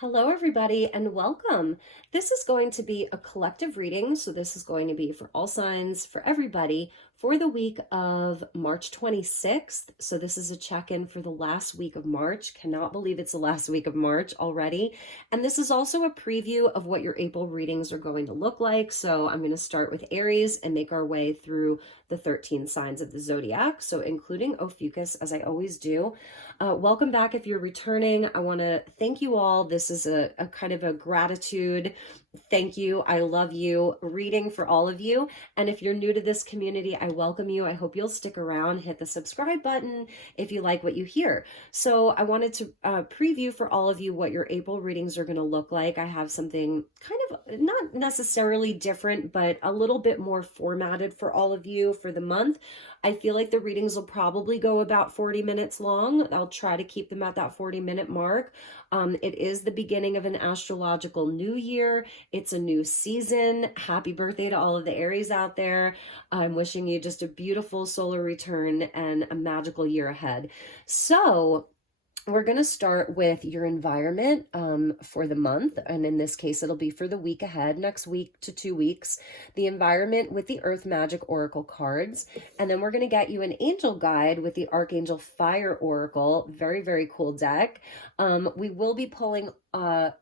Hello, everybody, and welcome. This is going to be a collective reading, so this is going to be for all signs, for everybody, for the week of March 26th. So this is a check-in for the last week of March. Cannot believe it's the last week of March already. And this is also a preview of what your April readings are going to look like. So I'm going to start with Aries and make our way through the 13 signs of the zodiac, so including Ophiuchus, as I always do. Welcome back if you're returning. I want to thank you all. This is a kind of a gratitude. Thank you. I love you. Reading for all of you. And if you're new to this community, I welcome you. I hope you'll stick around, hit the subscribe button if you like what you hear. So I wanted to preview for all of you what your April readings are going to look like. I have something kind of not necessarily different, but a little bit more formatted for all of you for the month. I feel like the readings will probably go about 40 minutes long. I'll try to keep them at that 40-minute mark. It is the beginning of an astrological new year. It's a new season. Happy birthday to all of the Aries out there. I'm wishing you just a beautiful solar return and a magical year ahead. So we're going to start with your environment for the month. And in this case, it'll be for the week ahead, next week to 2 weeks, the environment with the Earth Magic Oracle cards. And then we're going to get you an angel guide with the Archangel Fire Oracle. Very, very cool deck. We will be pulling a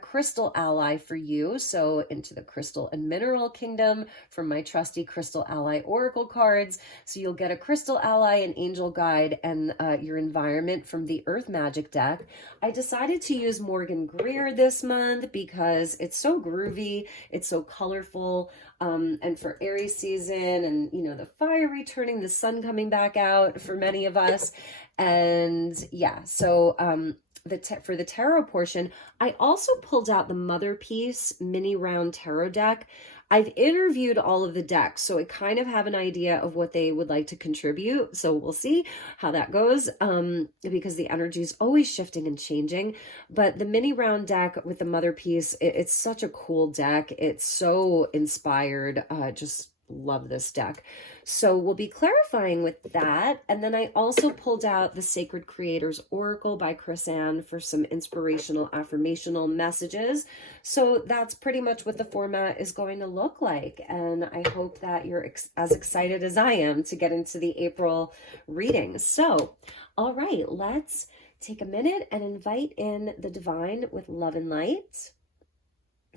crystal ally for you, so into the crystal and mineral kingdom from my trusty crystal ally oracle cards. So you'll get a crystal ally, an angel guide, and your environment from the Earth Magic deck. I decided to use Morgan Greer this month because it's so groovy, it's so colorful, and for Aries season, and you know, the fire returning, the sun coming back out for many of us. And yeah, so for the tarot portion, I also pulled out the Mother Piece mini round tarot deck. I've interviewed all of the decks, so I kind of have an idea of what they would like to contribute. So we'll see how that goes, because the energy is always shifting and changing. But the mini round deck with the Mother Piece, it's such a cool deck. It's so inspired. Just love this deck. So we'll be clarifying with that. And then I also pulled out the Sacred Creators Oracle by Chris Ann for some inspirational, affirmational messages. So that's pretty much what the format is going to look like. And I hope that you're as excited as I am to get into the April readings. So, all right, let's take a minute and invite in the divine with love and light.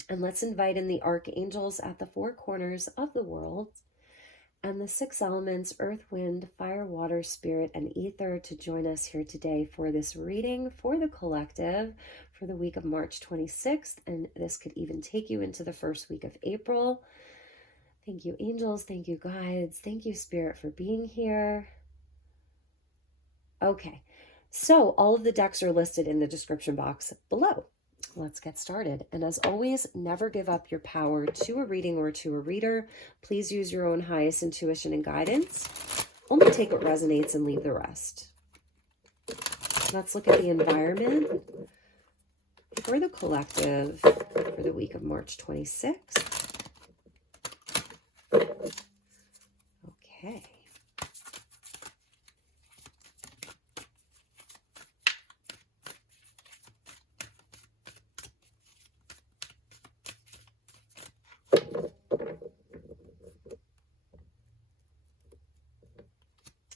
And let's invite in the archangels at the four corners of the world and the six elements, earth, wind, fire, water, spirit, and ether to join us here today for this reading for the collective for the week of March 26th. And this could even take you into the first week of April. Thank you, angels. Thank you, guides. Thank you, spirit, for being here. Okay, so all of the decks are listed in the description box below. Let's get started. And as always, never give up your power to a reading or to a reader. Please use your own highest intuition and guidance. Only take what resonates and leave the rest. Let's look at the environment for the collective for the week of March 26th. Okay.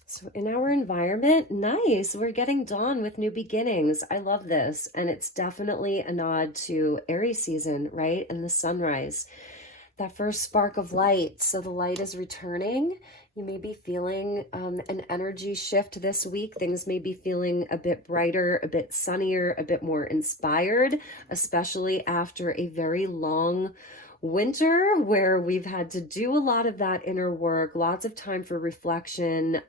So in our environment, nice, we're getting dawn with new beginnings. I love this. And it's definitely a nod to Aries season, right? And the sunrise, that first spark of light. So the light is returning. You may be feeling an energy shift this week. Things may be feeling a bit brighter, a bit sunnier, a bit more inspired, especially after a very long winter where we've had to do a lot of that inner work, lots of time for reflection,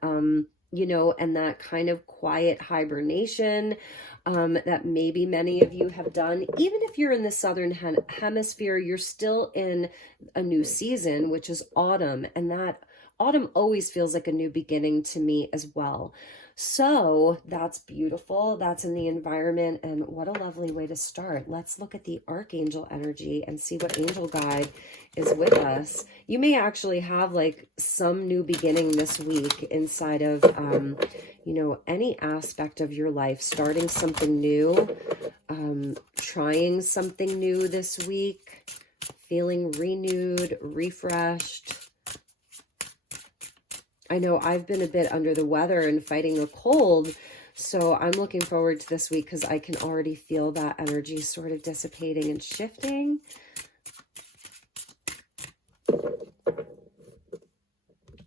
you know, and that kind of quiet hibernation that maybe many of you have done. Even if you're in the southern hemisphere, you're still in a new season, which is autumn, and that autumn always feels like a new beginning to me as well. So that's beautiful. That's in the environment, and what a lovely way to start. Let's look at the archangel energy and see what angel guide is with us. You may actually have like some new beginning this week inside of, you know, any aspect of your life, starting something new, trying something new this week, feeling renewed, refreshed. I know I've been a bit under the weather and fighting a cold, so I'm looking forward to this week because I can already feel that energy sort of dissipating and shifting.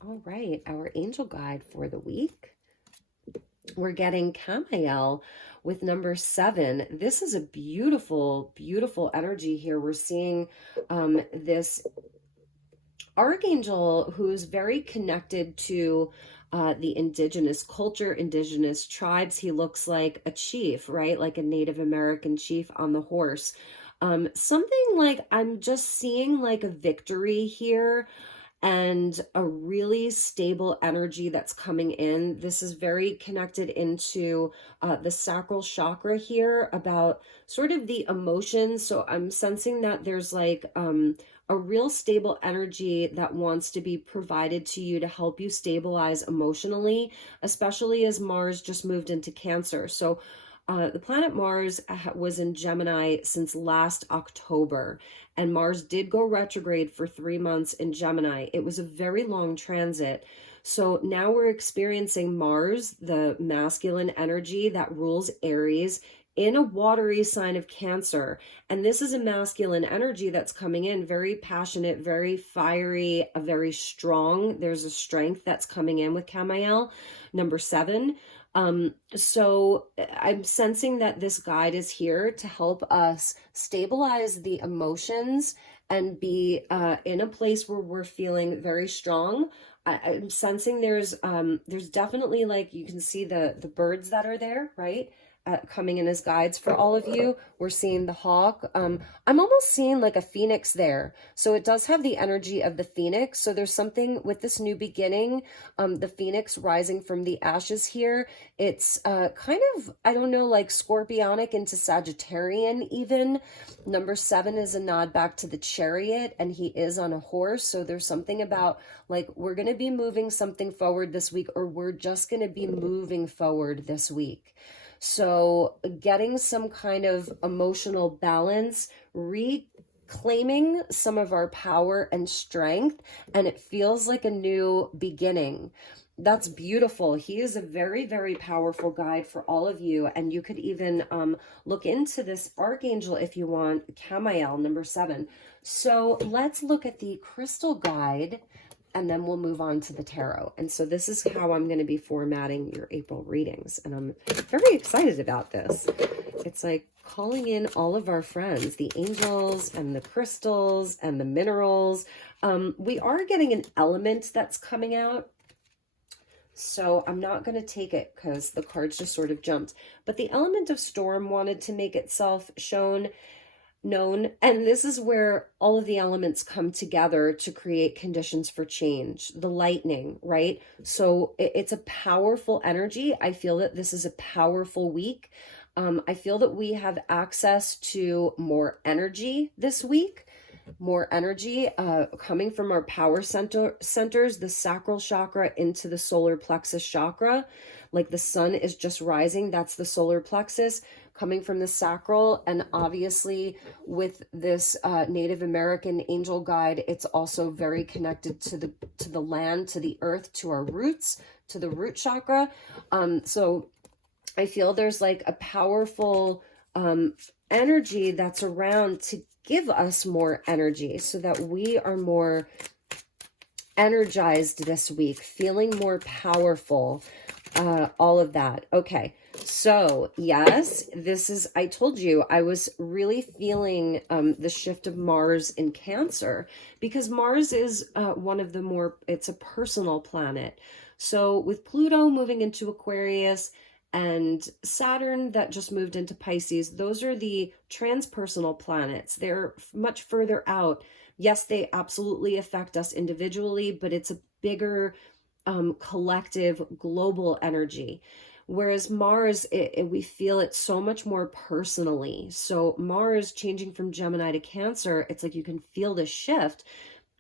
All right, our angel guide for the week. We're getting Camael with number 7. This is a beautiful, beautiful energy here. We're seeing this Archangel who's very connected to the indigenous culture, indigenous tribes. He looks like a chief, right? Like a Native American chief on the horse. Something like, I'm just seeing like a victory here and a really stable energy that's coming in. This is very connected into the sacral chakra here, about sort of the emotions. So I'm sensing that there's like a real stable energy that wants to be provided to you to help you stabilize emotionally, especially as Mars just moved into Cancer. So the planet Mars was in Gemini since last October, and Mars did go retrograde for 3 months in Gemini. It was a very long transit. So now we're experiencing Mars, the masculine energy that rules Aries, in a watery sign of Cancer. And this is a masculine energy that's coming in, very passionate, very fiery, very strong. There's a strength that's coming in with Camael, number 7. So I'm sensing that this guide is here to help us stabilize the emotions and be in a place where we're feeling very strong. I'm sensing there's definitely, like, you can see the birds that are there, right? Coming in as guides for all of you. We're seeing the hawk. I'm almost seeing like a phoenix there. So it does have the energy of the phoenix. So there's something with this new beginning, the phoenix rising from the ashes here. It's kind of, I don't know, like scorpionic into Sagittarian even. Number 7 is a nod back to the chariot, and he is on a horse. So there's something about like, we're going to be moving something forward this week, or we're just going to be moving forward this week. So getting some kind of emotional balance, reclaiming some of our power and strength, and it feels like a new beginning. That's beautiful. He is a very, very powerful guide for all of you. And you could even look into this Archangel if you want, Camael, number 7. So let's look at the crystal guide, and then we'll move on to the tarot. And so this is how I'm going to be formatting your April readings. And I'm very excited about this. It's like calling in all of our friends, the angels and the crystals and the minerals. We are getting an element that's coming out. So I'm not going to take it because the cards just sort of jumped. But the element of storm wanted to make itself known, and this is where all of the elements come together to create conditions for change. The lightning, right? So it's a powerful energy. I feel that this is a powerful week. I feel that we have access to more energy this week, more energy coming from our power centers, the sacral chakra into the solar plexus chakra. Like the sun is just rising, that's the solar plexus coming from the sacral. And obviously with this Native American angel guide, it's also very connected to the land, to the earth, to our roots, to the root chakra. So I feel there's like a powerful energy that's around to give us more energy so that we are more energized this week, feeling more powerful, all of that. Okay. So yes, this is, I told you, I was really feeling the shift of Mars in Cancer, because Mars is one of the more, it's a personal planet. So with Pluto moving into Aquarius and Saturn that just moved into Pisces, those are the transpersonal planets. They're much further out. Yes, they absolutely affect us individually, but it's a bigger collective global energy. Whereas Mars, we feel it so much more personally. So Mars changing from Gemini to Cancer, it's like you can feel the shift.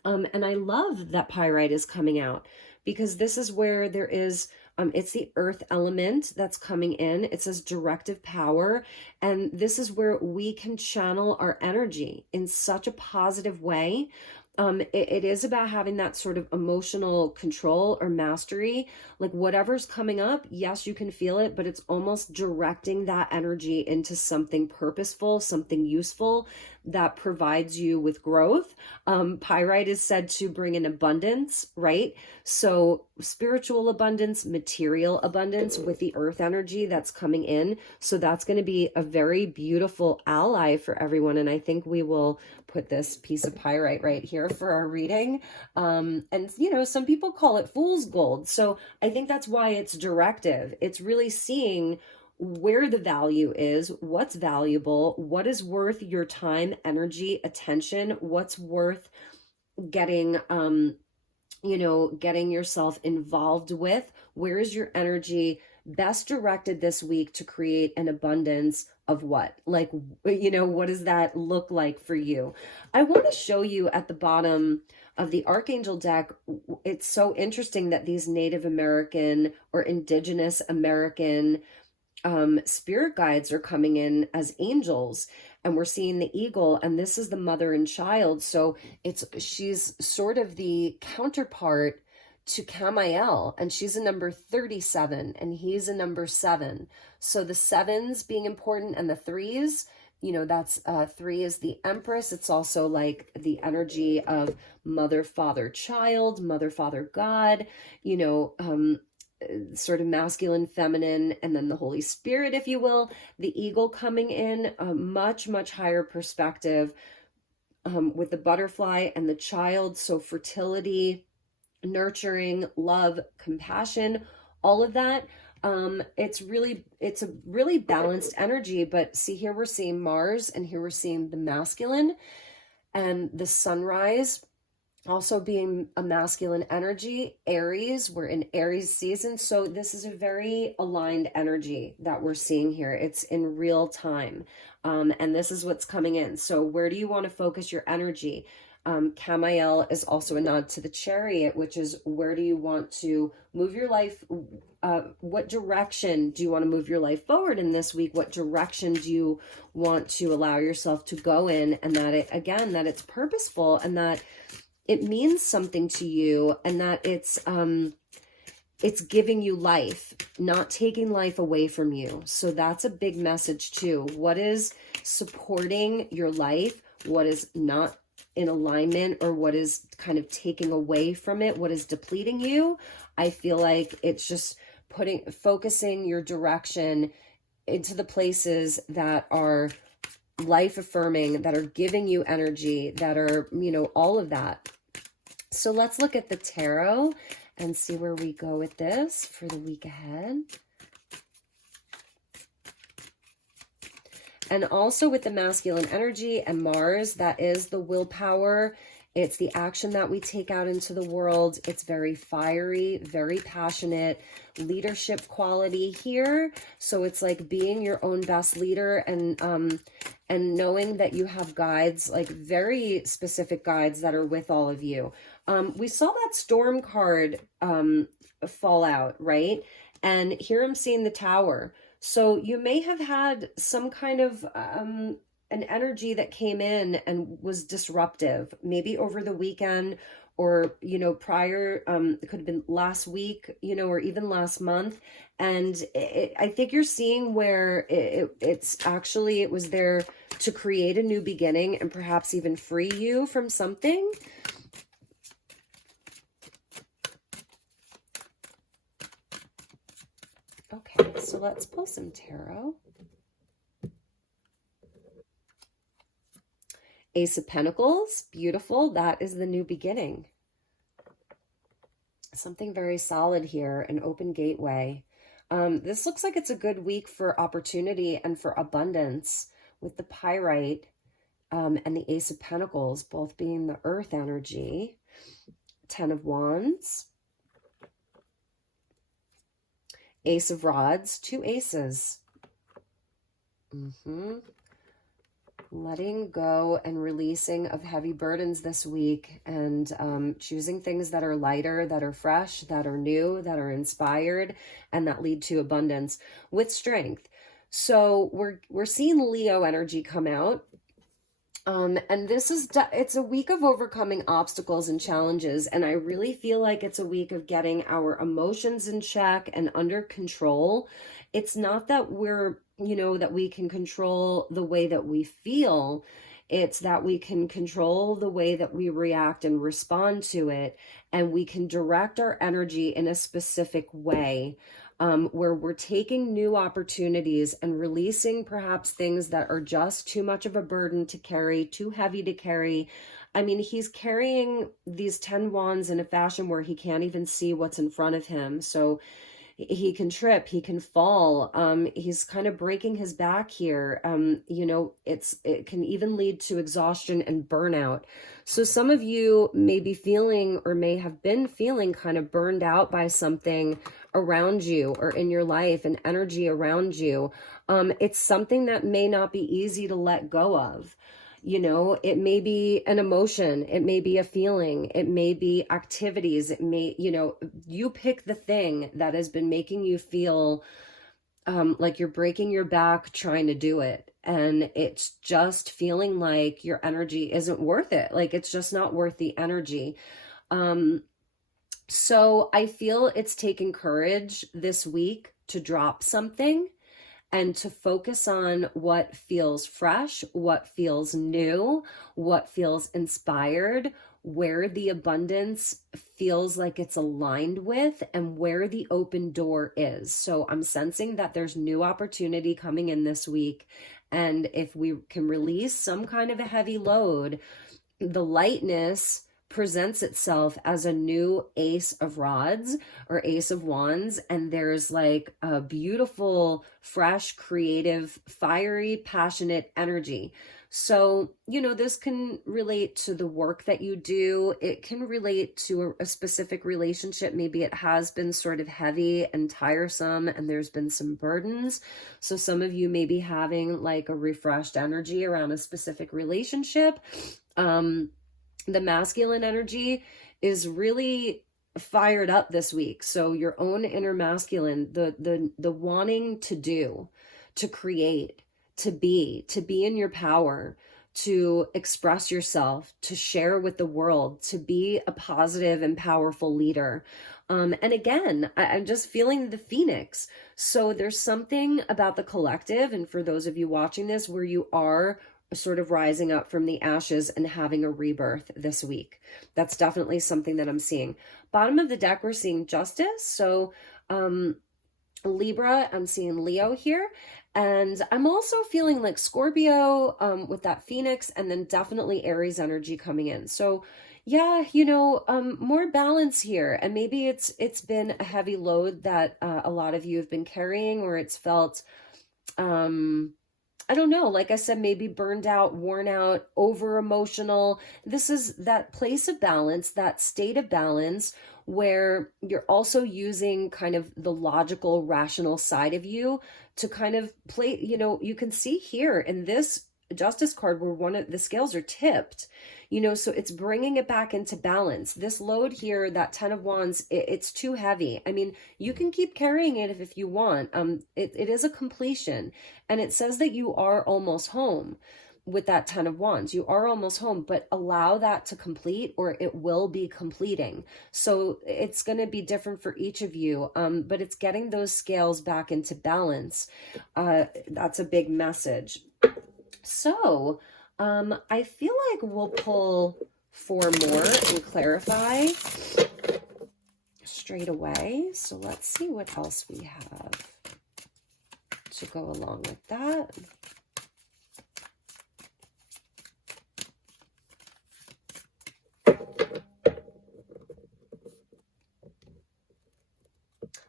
And I love that pyrite is coming out, because this is where there is It's the earth element that's coming in. It says directive power. And this is where we can channel our energy in such a positive way. It is about having that sort of emotional control or mastery. Like whatever's coming up, yes, you can feel it, but it's almost directing that energy into something purposeful, something useful that provides you with growth. Pyrite is said to bring in abundance, right? So spiritual abundance, material abundance with the earth energy that's coming in. So that's going to be a very beautiful ally for everyone. And I think we will put this piece of pyrite right here for our reading. And, you know, some people call it fool's gold. So I think that's why it's directive. It's really seeing where the value is, what's valuable, what is worth your time, energy, attention, what's worth getting, you know, getting yourself involved with. Where is your energy best directed this week to create an abundance of what? Like, you know, what does that look like for you? I want to show you at the bottom of the Archangel deck. It's so interesting that these Native American or Indigenous American spirit guides are coming in as angels, and we're seeing the eagle, and this is the mother and child. So she's sort of the counterpart to Camael, and she's a number 37 and he's a number 7. So the 7s being important, and the 3s, you know, that's 3 is the Empress. It's also like the energy of mother, father, child, mother, father, God, you know, sort of masculine, feminine, and then the Holy Spirit, if you will. The eagle coming in a much, much higher perspective with the butterfly and the child. So fertility, nurturing, love, compassion, all of that. It's a really balanced energy. But see, here we're seeing Mars, and here we're seeing the masculine, and the sunrise also being a masculine energy. Aries, we're in Aries season. So this is a very aligned energy that we're seeing here. It's in real time. And this is what's coming in. So where do you want to focus your energy? Camael is also a nod to the Chariot, which is where do you want to move your life? What direction do you want to move your life forward in this week? What direction do you want to allow yourself to go in? And that that it's purposeful, and that it means something to you, and that it's giving you life, not taking life away from you. So that's a big message too. What is supporting your life? What is not in alignment, or what is kind of taking away from it? What is depleting you? I feel like it's just focusing your direction into the places that are life affirming, that are giving you energy, that are, you know, all of that. So let's look at the tarot and see where we go with this for the week ahead. And also with the masculine energy and Mars, that is the willpower. It's the action that we take out into the world. It's very fiery, very passionate, leadership quality here. So it's like being your own best leader, and knowing that you have guides, like very specific guides that are with all of you. We saw that storm card fall out, right? And here I'm seeing the Tower. So you may have had some kind of an energy that came in and was disruptive, maybe over the weekend, or, you know, prior, it could have been last week, you know, or even last month. And I think you're seeing where it was there to create a new beginning, and perhaps even free you from something. Okay, so let's pull some tarot. Ace of Pentacles, beautiful. That is the new beginning. Something very solid here, an open gateway. This looks like it's a good week for opportunity and for abundance, with the Pyrite and the Ace of Pentacles, both being the earth energy. 10 of Wands. Ace of Rods, 2 aces. letting go and releasing of heavy burdens this week, and choosing things that are lighter, that are fresh, that are new, that are inspired, and that lead to abundance with strength. So we're seeing Leo energy come out. And this is, it's a week of overcoming obstacles and challenges. And I really feel like it's a week of getting our emotions in check and under control. It's not that that we can control the way that we feel. It's that we can control the way that we react and respond to it. And we can direct our energy in a specific way. Where we're taking new opportunities and releasing perhaps things that are just too much of a burden to carry, too heavy to carry. I mean, he's carrying these 10 wands in a fashion where he can't even see what's in front of him. So he can trip, he can fall. He's kind of breaking his back here. It can even lead to exhaustion and burnout. So some of you may be feeling, or may have been feeling, kind of burned out by something around you or in your life, and energy around you. It's something that may not be easy to let go of. It may be an emotion, it may be a feeling, it may be activities, it may, you pick the thing that has been making you feel like you're breaking your back trying to do it. And it's just feeling like your energy isn't worth it. Like it's just not worth the energy. So I feel it's taking courage this week to drop something and to focus on what feels fresh, what feels new, what feels inspired, where the abundance feels like it's aligned with, and where the open door is. So I'm sensing that there's new opportunity coming in this week. And if we can release some kind of a heavy load, the lightness presents itself as a new ace of rods or ace of wands, and there's like a beautiful, fresh, creative, fiery, passionate energy. So, this can relate to the work that you do. It can relate to a specific relationship. Maybe it has been sort of heavy and tiresome, and there's been some burdens. So some of you may be having like a refreshed energy around a specific relationship. The masculine energy is really fired up this week. So your own inner masculine, the wanting to do, to create, to be in your power, to express yourself, to share with the world, to be a positive and powerful leader. And again, I'm just feeling the phoenix. So there's something about the collective, and for those of you watching this, where you are sort of rising up from the ashes and having a rebirth this week. That's definitely something that I'm seeing. Bottom of the deck, we're seeing justice. So Libra, I'm seeing Leo here. And I'm also feeling like Scorpio with that Phoenix, and then definitely Aries energy coming in. So yeah, more balance here. And maybe it's been a heavy load that a lot of you have been carrying, or it's felt I don't know, like I said, maybe burned out, worn out, over emotional. This is that place of balance, that state of balance where you're also using kind of the logical, rational side of you to kind of play, you can see here in this Justice card where one of the scales are tipped, so it's bringing it back into balance. This load here, that 10 of Wands, it's too heavy. I mean, you can keep carrying it if you want. It is a completion, and it says that you are almost home with that 10 of Wands. You are almost home, but allow that to complete, or it will be completing. So it's going to be different for each of you, but it's getting those scales back into balance. That's a big message. So I feel like we'll pull 4 more and clarify straight away. So let's see what else we have to go along with that.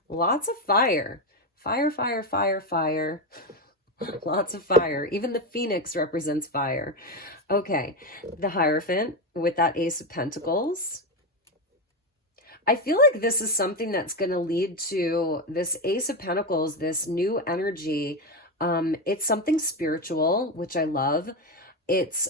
Lots of fire. Fire, fire, fire, fire. Lots of fire. Even the Phoenix represents fire. Okay, the Hierophant with that Ace of Pentacles. I feel like this is something that's going to lead to this Ace of Pentacles, this new energy. It's something spiritual, which I love. it's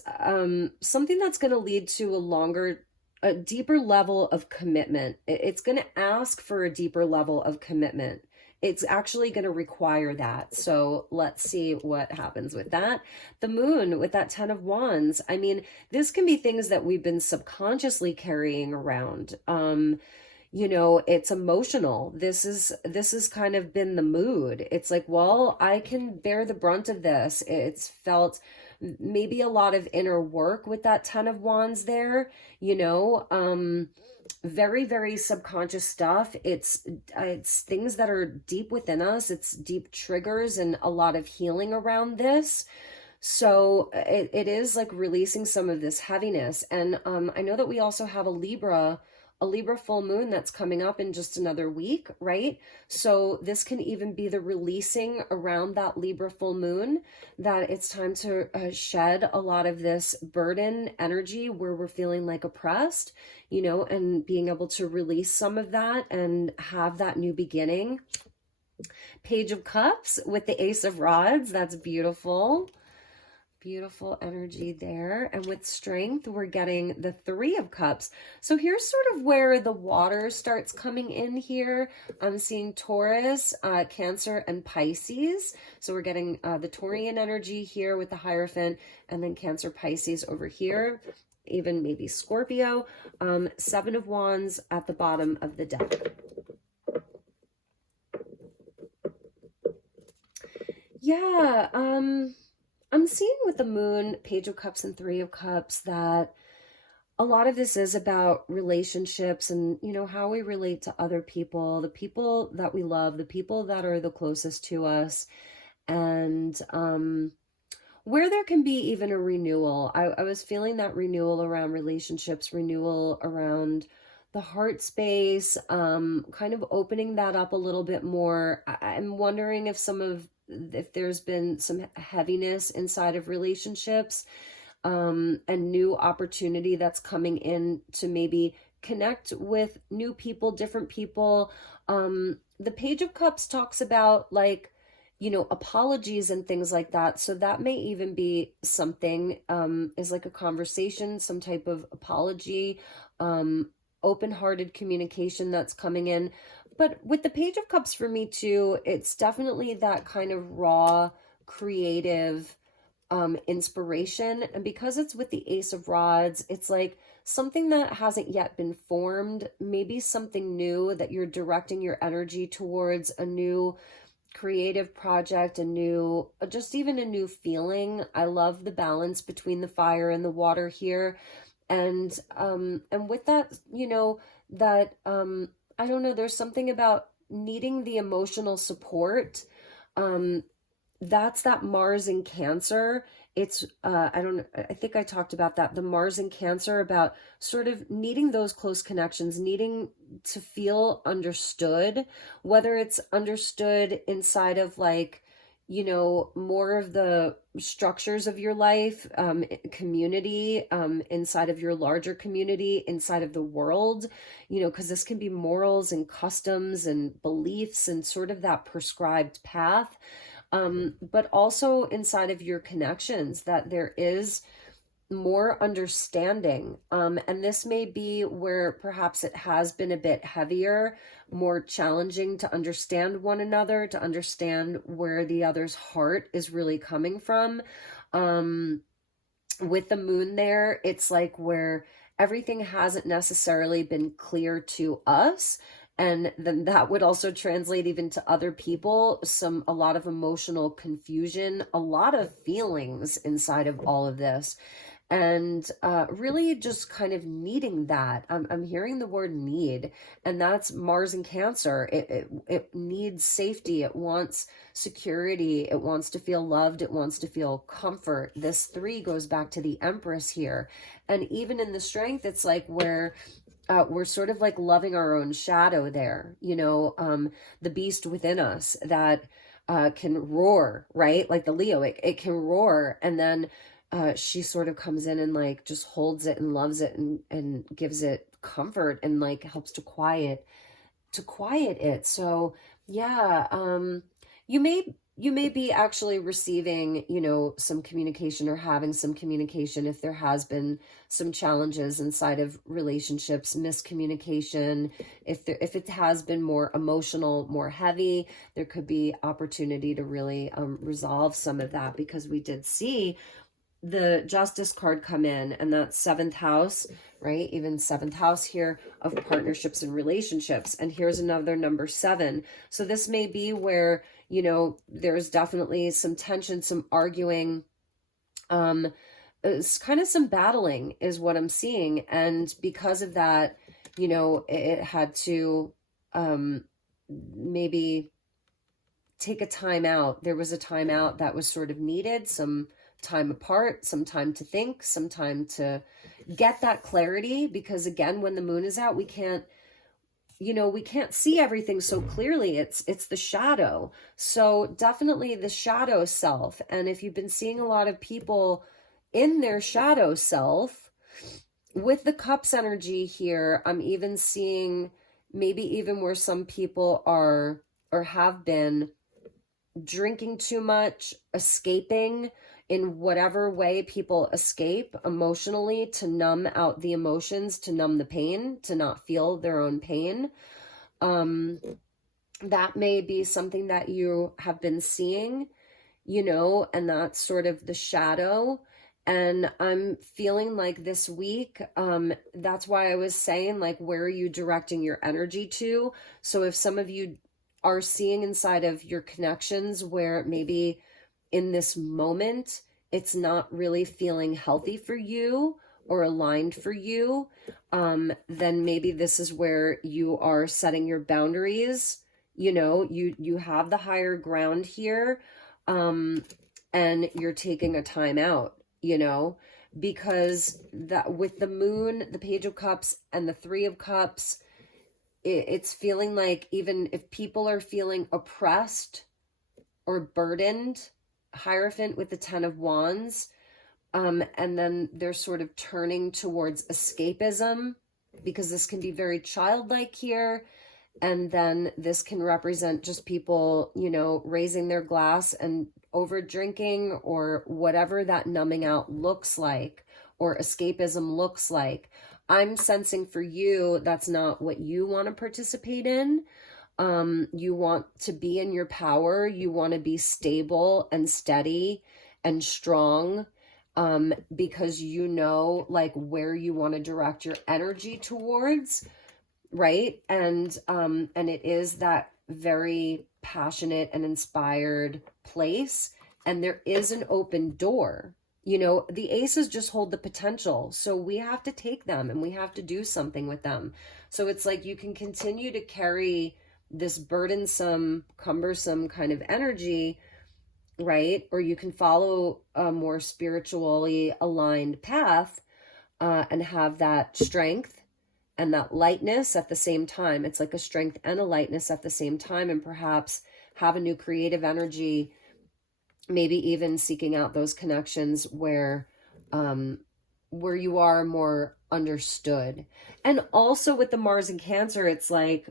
something that's going to lead to a deeper level of commitment. It's going to ask for a deeper level of commitment. It's actually going to require that. So let's see what happens with that. The moon with that 10 of wands. I mean, this can be things that we've been subconsciously carrying around. You know, it's emotional. This is kind of been the mood. It's like, well, I can bear the brunt of this. It's felt maybe a lot of inner work with that 10 of wands there, you know, very, very subconscious stuff. It's things that are deep within us. It's deep triggers and a lot of healing around this. So it is like releasing some of this heaviness. And I know that we also have a Libra full moon that's coming up in just another week, right? So this can even be the releasing around that Libra full moon, that it's time to shed a lot of this burden energy where we're feeling like oppressed, you know, and being able to release some of that and have that new beginning. Page of Cups with the Ace of Rods. That's beautiful. Beautiful energy there. And with strength, we're getting the Three of Cups. So here's sort of where the water starts coming in here. I'm seeing Taurus, Cancer, and Pisces. So we're getting the Taurian energy here with the Hierophant, and then Cancer, Pisces over here. Even maybe Scorpio. Seven of Wands at the bottom of the deck. Yeah, I'm seeing with the moon, Page of Cups, and Three of Cups that a lot of this is about relationships and, you know, how we relate to other people, the people that we love, the people that are the closest to us, and where there can be even a renewal. I was feeling that renewal around relationships, renewal around the heart space, kind of opening that up a little bit more. I'm wondering if there's been some heaviness inside of relationships, and new opportunity that's coming in to maybe connect with new people, different people. The Page of Cups talks about, like, you know, apologies and things like that. So that may even be something, is like a conversation, some type of apology, open-hearted communication that's coming in. But with the Page of Cups for me too, it's definitely that kind of raw, creative inspiration. And because it's with the Ace of Rods, it's like something that hasn't yet been formed, maybe something new that you're directing your energy towards, a new creative project, just even a new feeling. I love the balance between the fire and the water here. And with that, you know, that, I don't know, there's something about needing the emotional support. That's that Mars in Cancer. It's, I think I talked about that, the Mars in Cancer, about sort of needing those close connections, needing to feel understood, whether it's understood inside of, like, you know, more of the structures of your life, community, inside of your larger community, inside of the world, you know, because this can be morals and customs and beliefs and sort of that prescribed path, but also inside of your connections, that there is more understanding. And this may be where perhaps it has been a bit heavier, more challenging to understand one another, to understand where the other's heart is really coming from. With the moon there, it's like where everything hasn't necessarily been clear to us. And then that would also translate even to other people, a lot of emotional confusion, a lot of feelings inside of all of this. And really just kind of needing that. I'm hearing the word need, and that's Mars in Cancer. It needs safety. It wants security. It wants to feel loved. It wants to feel comfort. This 3 goes back to the Empress here. And even in the strength, it's like where we're sort of like loving our own shadow there, you know, the beast within us that can roar, right? Like the Leo, it can roar. And then she sort of comes in and like just holds it and loves it and gives it comfort and like helps to quiet it. So yeah, you may you may be actually receiving, you know, some communication or having some communication if there has been some challenges inside of relationships, miscommunication. If it has been more emotional, more heavy, there could be opportunity to really resolve some of that, because we did see the Justice card come in, and that's seventh house, right? Even seventh house here of partnerships and relationships. And here's another number 7. So this may be where, you know, there's definitely some tension, some arguing, it's kind of some battling is what I'm seeing. And because of that, you know, it had to maybe take a time out. There was a time out that was sort of needed, some time apart, some time to think, some time to get that clarity, because again, when the moon is out, we can't, you know, we can't see everything so clearly. It's the shadow. So definitely the shadow self. And if you've been seeing a lot of people in their shadow self with the cups energy here, I'm even seeing maybe even where some people are or have been drinking too much, escaping in whatever way people escape emotionally, to numb out the emotions, to numb the pain, to not feel their own pain. That may be something that you have been seeing, you know, and that's sort of the shadow. And I'm feeling like this week, that's why I was saying, like, where are you directing your energy to? So if some of you are seeing inside of your connections where maybe in this moment it's not really feeling healthy for you or aligned for you, then maybe this is where you are setting your boundaries. You know, you have the higher ground here, and you're taking a time out, you know, because that with the moon, the Page of Cups, and the Three of Cups, it's feeling like even if people are feeling oppressed or burdened, Hierophant with the Ten of Wands, and then they're sort of turning towards escapism, because this can be very childlike here. And then this can represent just people, you know, raising their glass and over drinking, or whatever that numbing out looks like, or escapism looks like. I'm sensing for you, that's not what you want to participate in. You want to be in your power. You want to be stable and steady and strong, because you know, like, where you want to direct your energy towards, right? And it is that very passionate and inspired place. And there is an open door. You know, the aces just hold the potential. So we have to take them and we have to do something with them. So it's like you can continue to carry this burdensome, cumbersome kind of energy, right? Or you can follow a more spiritually aligned path, and have that strength and that lightness at the same time. It's like a strength and a lightness at the same time, and perhaps have a new creative energy, maybe even seeking out those connections where you are more understood. And also with the Mars and Cancer, it's like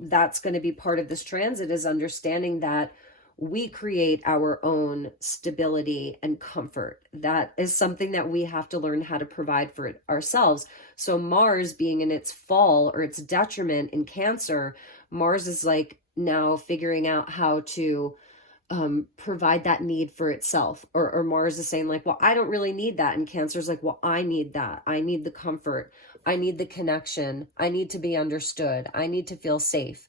that's going to be part of this transit, is understanding that we create our own stability and comfort. That is something that we have to learn how to provide for ourselves. So Mars being in its fall or its detriment in Cancer, Mars is like now figuring out how to provide that need for itself, or Mars is saying like, well, I don't really need that. And Cancer's like, well, I need that. I need the comfort. I need the connection. I need to be understood. I need to feel safe.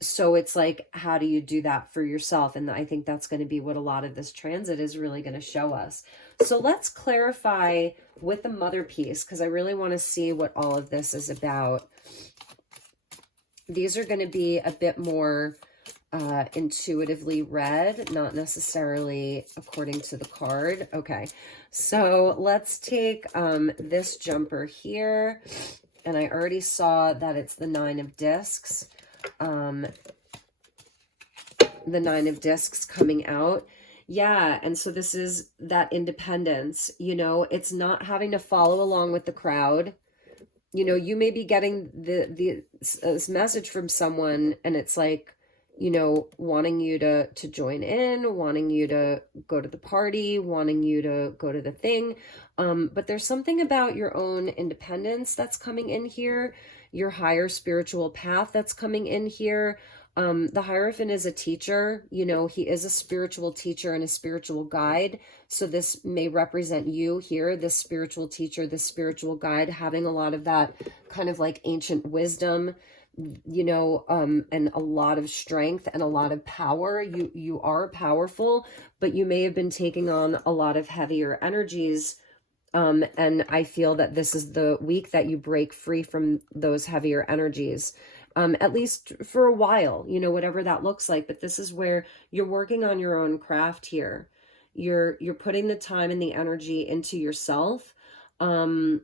So it's like, how do you do that for yourself? And I think that's going to be what a lot of this transit is really going to show us. So let's clarify with the mother piece, because I really want to see what all of this is about. These are going to be a bit more intuitively read, not necessarily according to the card. Okay, so let's take this jumper here, and I already saw that it's the Nine of Discs. The Nine of Discs coming out. Yeah, and so this is that independence, you know, it's not having to follow along with the crowd. You know, you may be getting this message from someone, and it's like, wanting you to join in, wanting you to go to the party, wanting you to go to the thing. But there's something about your own independence that's coming in here, your higher spiritual path that's coming in here. The Hierophant is a teacher, he is a spiritual teacher and a spiritual guide. So this may represent you here, this spiritual teacher, this spiritual guide, having a lot of that kind of like ancient wisdom, and a lot of strength and a lot of power. You are powerful, but you may have been taking on a lot of heavier energies. And I feel that this is the week that you break free from those heavier energies. At least for a while, whatever that looks like. But this is where you're working on your own craft here. You're putting the time and the energy into yourself, doing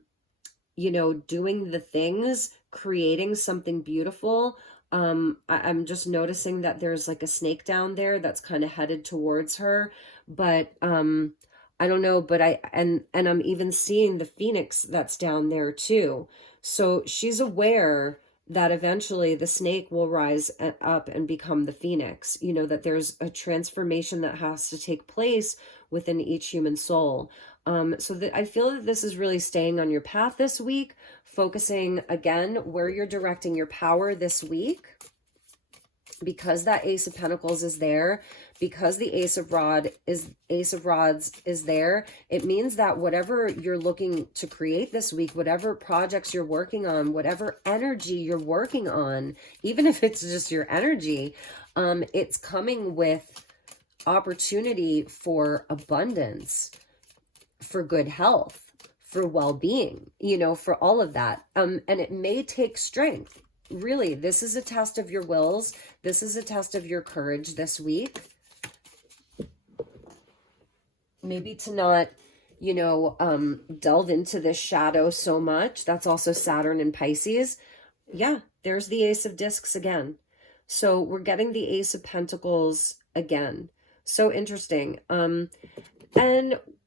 the things, creating something beautiful. I'm just noticing that there's like a snake down there that's kind of headed towards her, but I don't know, but and I'm even seeing the phoenix that's down there too. So she's aware that eventually the snake will rise up and become the phoenix, that there's a transformation that has to take place within each human soul. So that I feel that this is really staying on your path this week, focusing again where you're directing your power this week, because that Ace of Pentacles is there, because the Ace of Rods is there. It means that whatever you're looking to create this week, whatever projects you're working on, whatever energy you're working on, even if it's just your energy, it's coming with opportunity for abundance, for good health, for well-being, for all of that. And it may take strength. Really, this is a test of your wills. This is a test of your courage this week. Maybe to not, delve into this shadow so much. That's also Saturn and Pisces. Yeah, there's the Ace of Discs again. So we're getting the Ace of Pentacles again. So interesting. And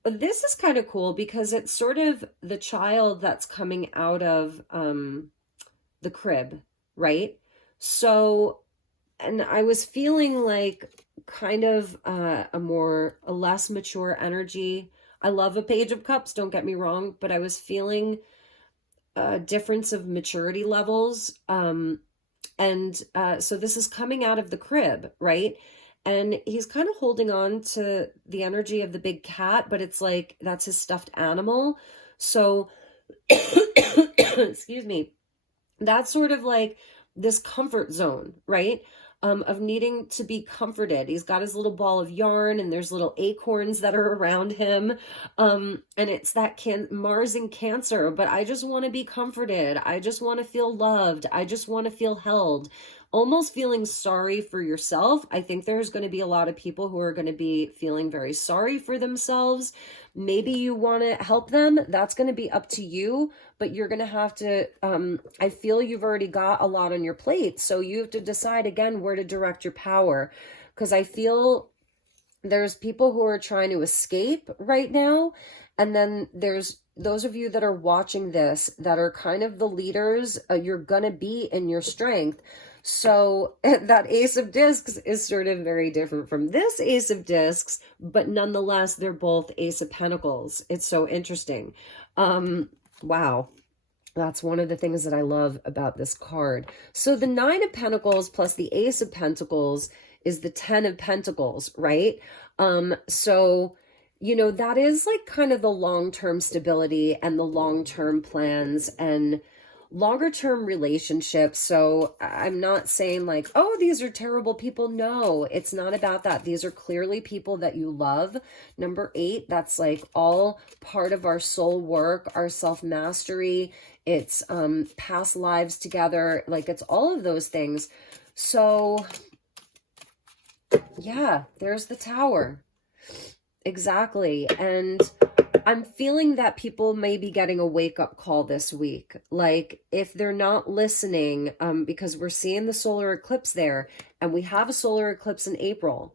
this is kind of cool because it's sort of the child that's coming out of the crib, right? So, and I was feeling like kind of a less mature energy. I love a Page of Cups, don't get me wrong, but I was feeling a difference of maturity levels. So this is coming out of the crib, right? And he's kind of holding on to the energy of the big cat, but it's like, that's his stuffed animal. So, excuse me, that's sort of like this comfort zone, right? Of needing to be comforted. He's got his little ball of yarn and there's little acorns that are around him. And it's that Mars in Cancer, but I just want to be comforted. I just want to feel loved. I just want to feel held. Almost feeling sorry for yourself. I think there's going to be a lot of people who are going to be feeling very sorry for themselves. Maybe you want to help them. That's going to be up to you, but you're going to have to, I feel you've already got a lot on your plate. So you have to decide again where to direct your power. Because I feel there's people who are trying to escape right now. And then there's those of you that are watching this that are kind of the leaders. You're going to be in your strength. So that Ace of Discs is sort of very different from this Ace of Discs, but nonetheless, they're both Ace of Pentacles. It's so interesting. Wow. That's one of the things that I love about this card. So the Nine of Pentacles plus the Ace of Pentacles is the 10 of Pentacles, right? So, that is like kind of the long-term stability and the long-term plans and longer term relationships. So I'm not saying like, oh, these are terrible people. No, it's not about that. These are clearly people that you love. Number 8, that's like all part of our soul work, our self-mastery. It's past lives together. Like it's all of those things. So yeah, there's the Tower. Exactly. And I'm feeling that people may be getting a wake-up call this week. Like, if they're not listening, because we're seeing the solar eclipse there, and we have a solar eclipse in April.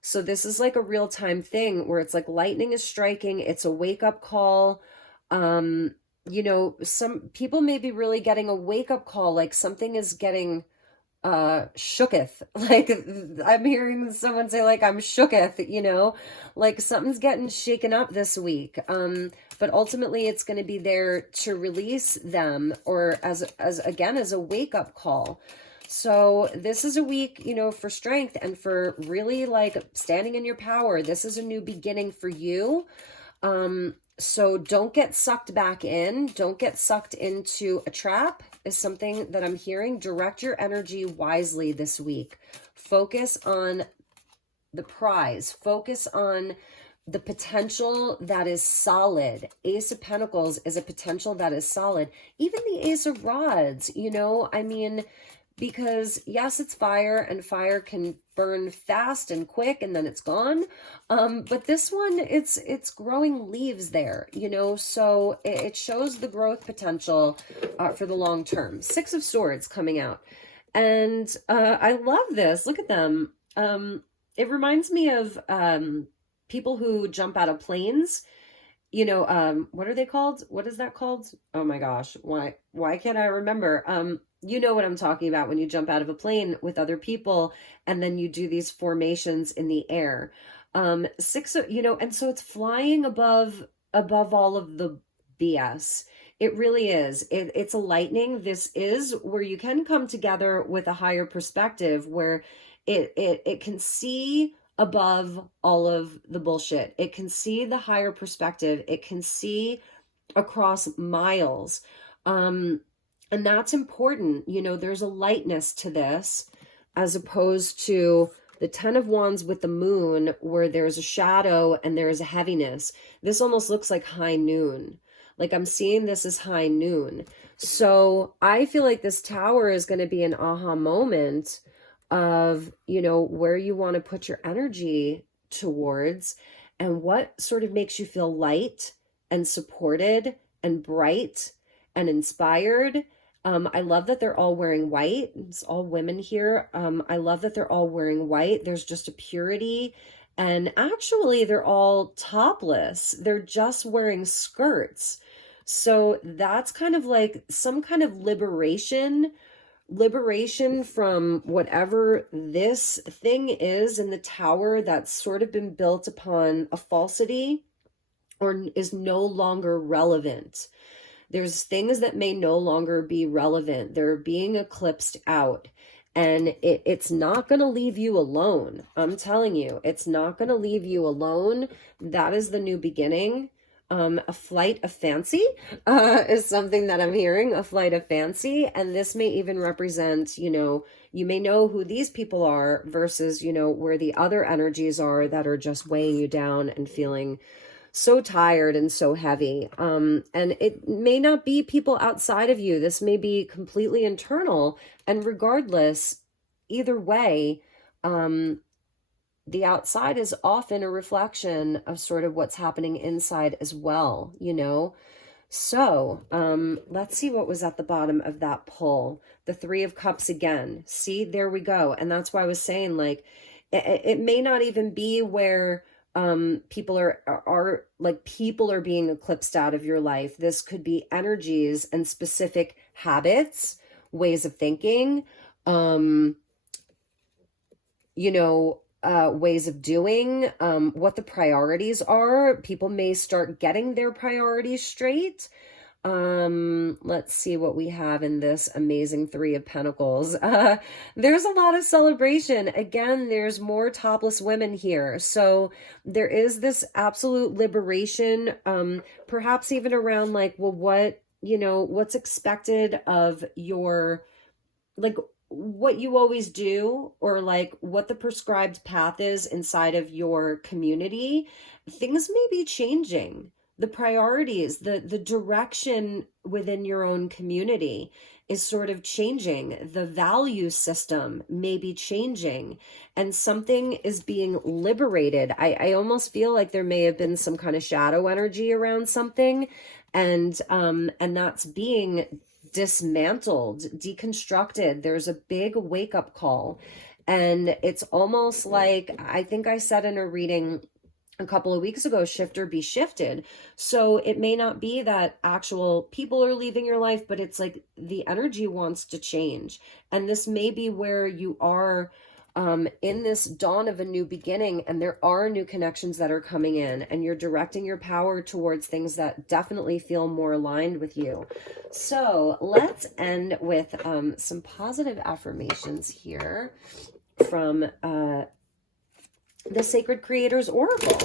So this is like a real-time thing where it's like lightning is striking. It's a wake-up call. Some people may be really getting a wake-up call, like something is getting shooketh. Like I'm hearing someone say like I'm shooketh, you know, like something's getting shaken up this week. But ultimately it's going to be there to release them, or as again as a wake-up call. So this is a week, you know, for strength and for really like standing in your power. This is a new beginning for you. So don't get sucked back in. Don't get sucked into a trap is something that I'm hearing. Direct your energy wisely this week. Focus on the prize. Focus on the potential that is solid. Ace of Pentacles is a potential that is solid. Even the Ace of Rods, you know, I mean, because yes, it's fire and fire can burn fast and quick and then it's gone. But this one, it's growing leaves there, you know, so it shows the growth potential for the long term. Six of Swords coming out. And I love this. Look at them. It reminds me of people who jump out of planes. You know, what are they called? What is that called? Oh my gosh, why can't I remember? You know what I'm talking about when you jump out of a plane with other people and then you do these formations in the air. You know, and so it's flying above all of the BS. It really is. It's a lightning. This is where you can come together with a higher perspective where it can see above all of the bullshit. It can see the higher perspective. It can see across miles. And that's important. You know, there's a lightness to this as opposed to the 10 of Wands with the moon where there's a shadow and there is a heaviness. This almost looks like high noon. Like I'm seeing this as high noon. So I feel like this tower is going to be an aha moment of, you know, where you want to put your energy towards and what sort of makes you feel light and supported and bright and inspired. I love that they're all wearing white. It's all women here. I love that they're all wearing white. There's just a purity. And actually, they're all topless. They're just wearing skirts. So that's kind of like some kind of liberation from whatever this thing is in the tower that's sort of been built upon a falsity or is no longer relevant. There's things that may no longer be relevant. They're being eclipsed out. And it's not going to leave you alone. I'm telling you, it's not going to leave you alone. That is the new beginning. A flight of fancy is something that I'm hearing, a flight of fancy. And this may even represent, you know, you may know who these people are versus, you know, where the other energies are that are just weighing you down and feeling so tired and so heavy. And it may not be people outside of you. This may be completely internal. And regardless, either way, the outside is often a reflection of sort of what's happening inside as well, you know? So let's see what was at the bottom of that pull. The Three of Cups again. See, there we go. And that's why I was saying, like, it may not even be where people are like people are being eclipsed out of your life. This could be energies and specific habits, ways of thinking, you know, ways of doing, what the priorities are. People may start getting their priorities straight. Let's see what we have in this amazing Three of Pentacles. There's a lot of celebration. Again, there's more topless women here. So there is this absolute liberation, perhaps even around like, well, what, you know, what's expected of your, like, what you always do, or like what the prescribed path is inside of your community. Things may be changing. The priorities, the direction within your own community is sort of changing. The value system may be changing and something is being liberated. I almost feel like there may have been some kind of shadow energy around something, and that's being dismantled, deconstructed. There's a big wake-up call. And it's almost like, I think I said in a reading a couple of weeks ago, shift or be shifted. So it may not be that actual people are leaving your life, but it's like the energy wants to change. And this may be where you are in this dawn of a new beginning, and there are new connections that are coming in, and you're directing your power towards things that definitely feel more aligned with you. So let's end with some positive affirmations here from the Sacred Creators Oracle.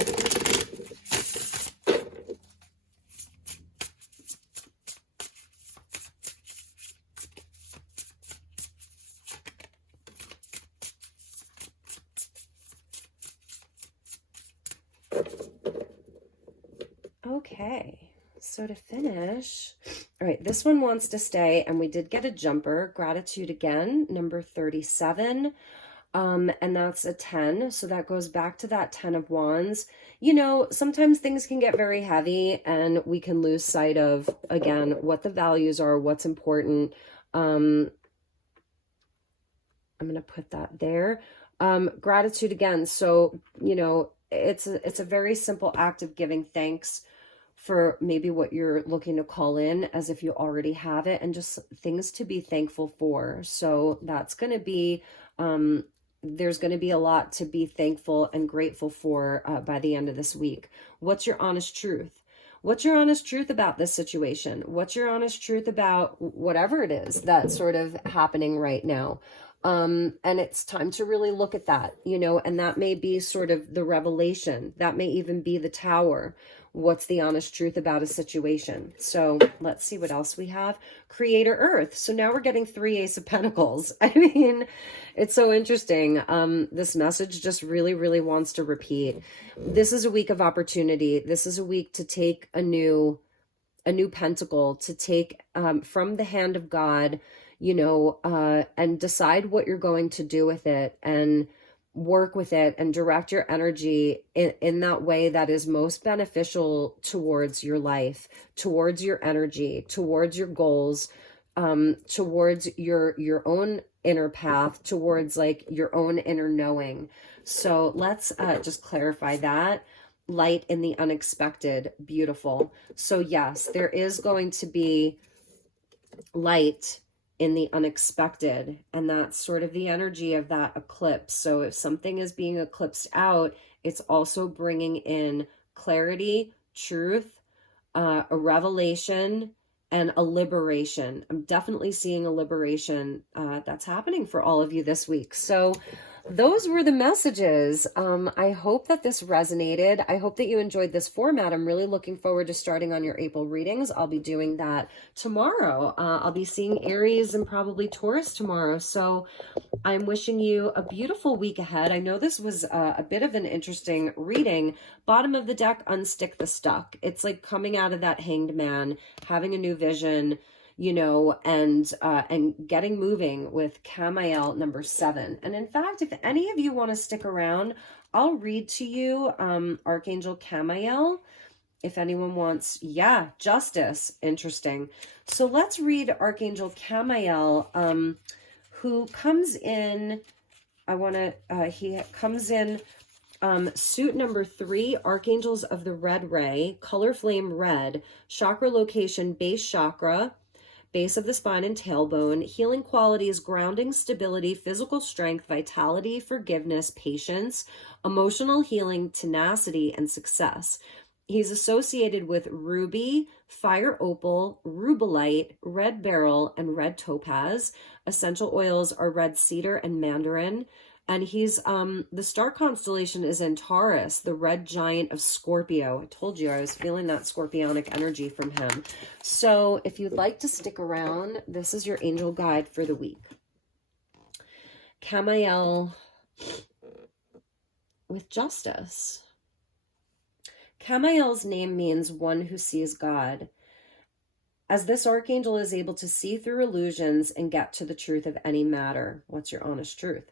Okay, so to finish, all right, this one wants to stay, and we did get a jumper. Gratitude again, number 37. And that's a 10. So that goes back to that 10 of Wands. You know, sometimes things can get very heavy and we can lose sight of, again, what the values are, what's important. I'm going to put that there. Gratitude again. So, you know, it's a very simple act of giving thanks for maybe what you're looking to call in, as if you already have it, and just things to be thankful for. So that's going to be, there's going to be a lot to be thankful and grateful for by the end of this week. What's your honest truth? What's your honest truth about this situation? What's your honest truth about whatever it is that's sort of happening right now? And it's time to really look at that, you know, and that may be sort of the revelation. That may even be the tower. What's the honest truth about a situation? So let's see what else we have. Creator Earth. So now we're getting 3 Ace of Pentacles. I mean, it's so interesting. This message just really, really wants to repeat. This is a week of opportunity. This is a week to take a new pentacle, to take from the hand of God, you know, and decide what you're going to do with it, and work with it and direct your energy in that way that is most beneficial towards your life, towards your energy, towards your goals, towards your own inner path, towards like your own inner knowing. So let's just clarify that. Light in the unexpected. Beautiful. So yes, there is going to be light in the unexpected, and that's sort of the energy of that eclipse. So if something is being eclipsed out, it's also bringing in clarity, truth, a revelation, and a liberation. I'm definitely seeing a liberation that's happening for all of you this week. So those were the messages. I hope that this resonated. I hope that you enjoyed this format. I'm really looking forward to starting on your April readings. I'll be doing that tomorrow. I'll be seeing Aries and probably Taurus tomorrow. So I'm wishing you a beautiful week ahead. I know this was a bit of an interesting reading. Bottom of the deck, unstick the stuck. It's like coming out of that Hanged Man, having a new vision, you know, and getting moving with Camael number 7. And in fact, if any of you want to stick around, I'll read to you Archangel Camael. If anyone wants, yeah, justice. Interesting. So let's read Archangel Camael, who comes in, he comes in suit number 3, Archangels of the Red Ray, color flame red, chakra location, base chakra, base of the spine and tailbone, healing qualities, grounding, stability, physical strength, vitality, forgiveness, patience, emotional healing, tenacity, and success. He's associated with ruby, fire opal, rubellite, red beryl, and red topaz. Essential oils are red cedar and mandarin. And he's, the star constellation is in Taurus, the red giant of Scorpio. I told you I was feeling that scorpionic energy from him. So if you'd like to stick around, this is your angel guide for the week. Camael with justice. Camael's name means one who sees God, as this archangel is able to see through illusions and get to the truth of any matter. What's your honest truth?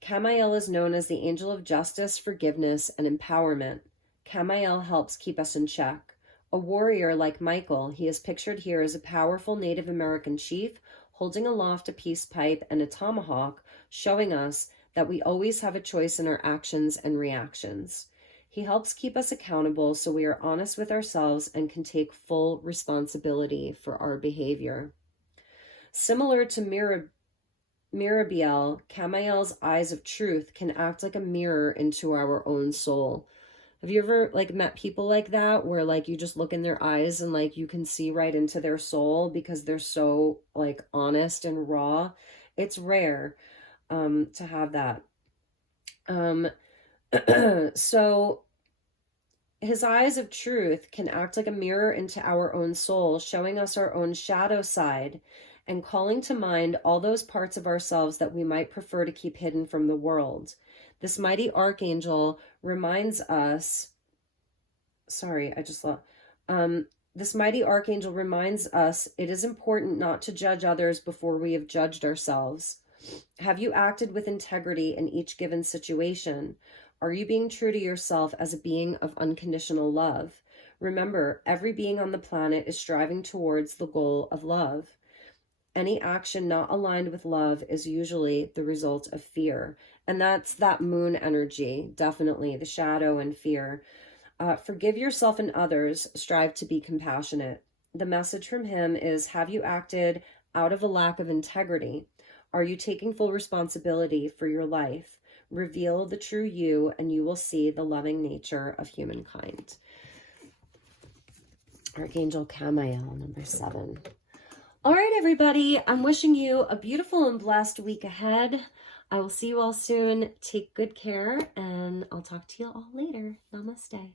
Camael is known as the angel of justice, forgiveness, and empowerment. Camael helps keep us in check. A warrior like Michael, he is pictured here as a powerful Native American chief holding aloft a peace pipe and a tomahawk, showing us that we always have a choice in our actions and reactions. He helps keep us accountable so we are honest with ourselves and can take full responsibility for our behavior. Similar to Mirabiel, Camael's eyes of truth can act like a mirror into our own soul. Have you ever like met people like that where like you just look in their eyes and like you can see right into their soul because they're so like honest and raw? It's rare to have that. So his eyes of truth can act like a mirror into our own soul, showing us our own shadow side and calling to mind all those parts of ourselves that we might prefer to keep hidden from the world. This mighty archangel reminds us, this mighty archangel reminds us it is important not to judge others before we have judged ourselves. Have you acted with integrity in each given situation? Are you being true to yourself as a being of unconditional love? Remember, every being on the planet is striving towards the goal of love. Any action not aligned with love is usually the result of fear. And that's that moon energy, definitely, the shadow and fear. Forgive yourself and others. Strive to be compassionate. The message from him is, have you acted out of a lack of integrity? Are you taking full responsibility for your life? Reveal the true you, and you will see the loving nature of humankind. Archangel Camael, number 7. All right, everybody. I'm wishing you a beautiful and blessed week ahead. I will see you all soon. Take good care, and I'll talk to you all later. Namaste.